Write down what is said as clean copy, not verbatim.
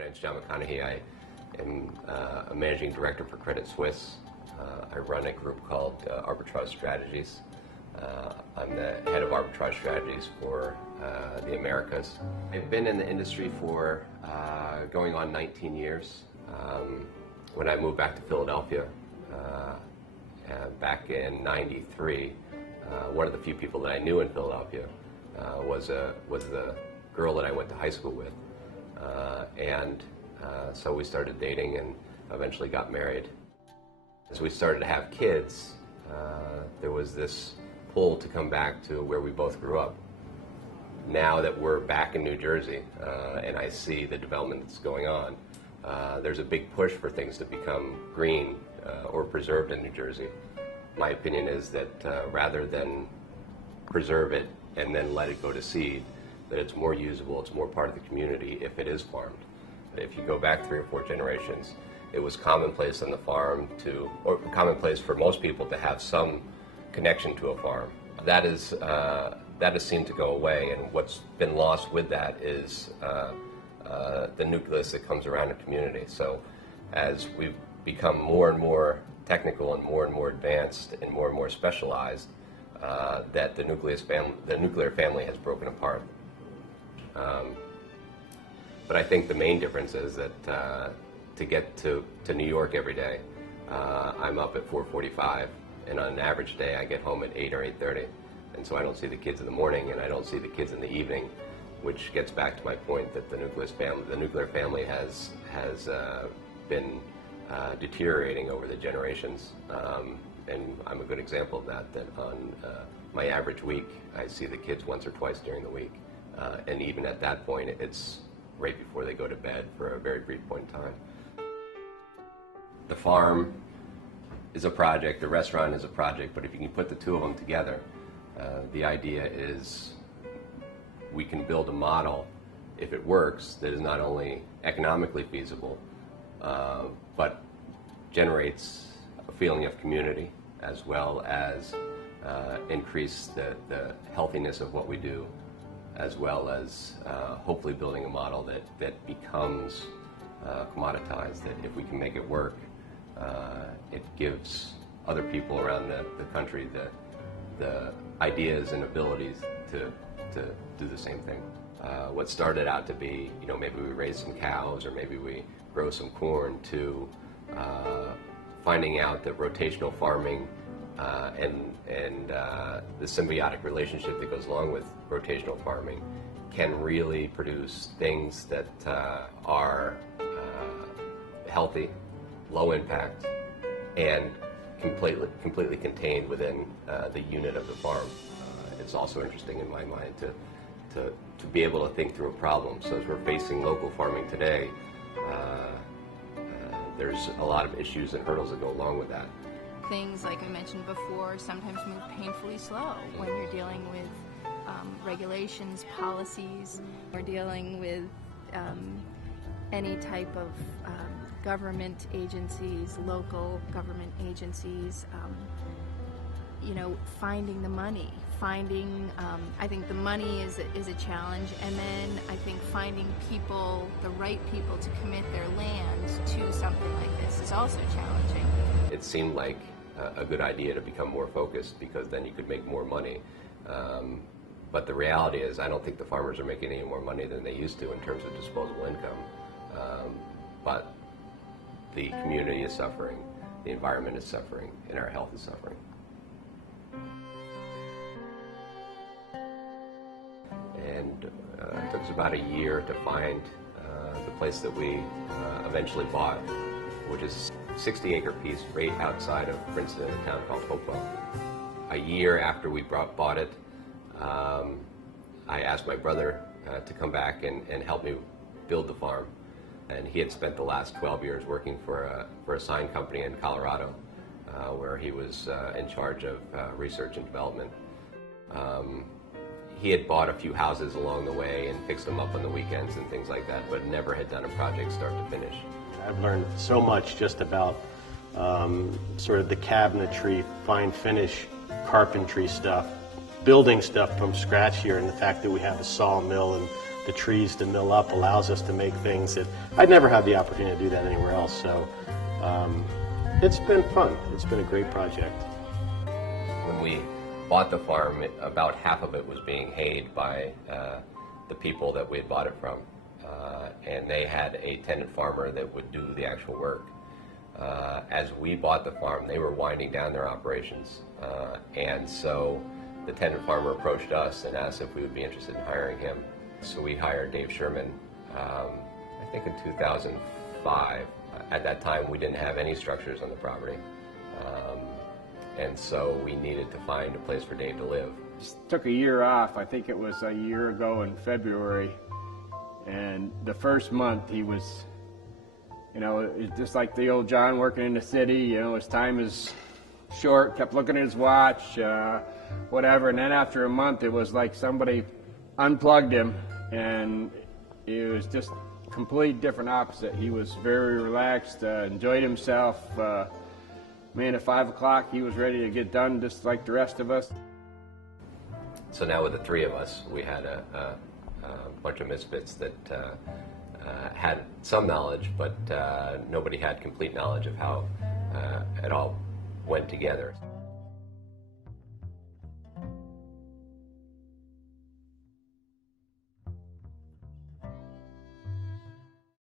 name's John McConaughey. I am a managing director for Credit Suisse. I run a group called Arbitrage Strategies. I'm the head of arbitrage strategies for the Americas. I've been in the industry for going on 19 years. When I moved back to Philadelphia back in '93, one of the few people that I knew in Philadelphia was the girl that I went to high school with. So we started dating and eventually got married. As we started to have kids, there was this pull to come back to where we both grew up. Now that we're back in New Jersey and I see the development that's going on, there's a big push for things to become green or preserved in New Jersey. My opinion is that rather than preserve it and then let it go to seed, that it's more usable, it's more part of the community if it is farmed. If you go back 3 or 4 generations, it was commonplace on the farm or commonplace for most people to have some connection to a farm. That is seen to go away, and what's been lost with that is the nucleus that comes around a community. So as we've become more and more technical and more advanced and more specialized, that the nuclear family has broken apart. But I think the main difference is that to get to New York every day, I'm up at 4:45, and on an average day I get home at 8 or 8:30. And so I don't see the kids in the morning and I don't see the kids in the evening, which gets back to my point that the nuclear family has been deteriorating over the generations. And I'm a good example of that, that on my average week, I see the kids once or twice during the week. And even at that point, it's right before they go to bed for a very brief point in time. The farm is a project, the restaurant is a project, but if you can put the two of them together, the idea is we can build a model, if it works, that is not only economically feasible, but generates a feeling of community, as well as increase the healthiness of what we do, as well as hopefully building a model that becomes commoditized, that if we can make it work, it gives other people around the country the ideas and abilities to do the same thing. What started out to be, maybe we raise some cows or maybe we grow some corn, to finding out that rotational farming and the symbiotic relationship that goes along with rotational farming can really produce things that are healthy, low impact, and completely contained within the unit of the farm. It's also interesting in my mind to be able to think through a problem. So as we're facing local farming today, there's a lot of issues and hurdles that go along with that. Things, like I mentioned before, sometimes move painfully slow when you're dealing with regulations, policies, or dealing with any type of government agencies, local government agencies, finding the money. I think the money is a challenge, and then I think finding people, the right people to commit their land to something like this is also challenging. It seemed like a good idea to become more focused, because then you could make more money. But the reality is, I don't think the farmers are making any more money than they used to in terms of disposable income. But the community is suffering, the environment is suffering, and our health is suffering. And it took us about a year to find the place that we eventually bought, which is a 60-acre piece right outside of Princeton in a town called Hopewell. A year after we bought it, I asked my brother to come back and help me build the farm. And he had spent the last 12 years working for a sign company in Colorado, where he was in charge of research and development. He had bought a few houses along the way and fixed them up on the weekends and things like that, but never had done a project start to finish. I've learned so much just about sort of the cabinetry, fine finish, carpentry stuff, building stuff from scratch here, and the fact that we have a sawmill and the trees to mill up allows us to make things that I'd never have the opportunity to do that anywhere else. So it's been fun. It's been a great project. When we bought the farm, about half of it was being hayed by the people that we had bought it from. And they had a tenant farmer that would do the actual work. As we bought the farm, they were winding down their operations. And so the tenant farmer approached us and asked if we would be interested in hiring him. So we hired Dave Sherman, I think in 2005. At that time, we didn't have any structures on the property. And so we needed to find a place for Dave to live. Took a year off. I think it was a year ago in February. And the first month he was, it's just like the old John working in the city, his time is short, kept looking at his watch, whatever. And then after a month, it was like somebody unplugged him, and it was just complete different opposite. He was very relaxed, enjoyed himself. At 5 o'clock, he was ready to get done just like the rest of us. So now with the three of us, we had a bunch of misfits that had some knowledge, but nobody had complete knowledge of how it all went together.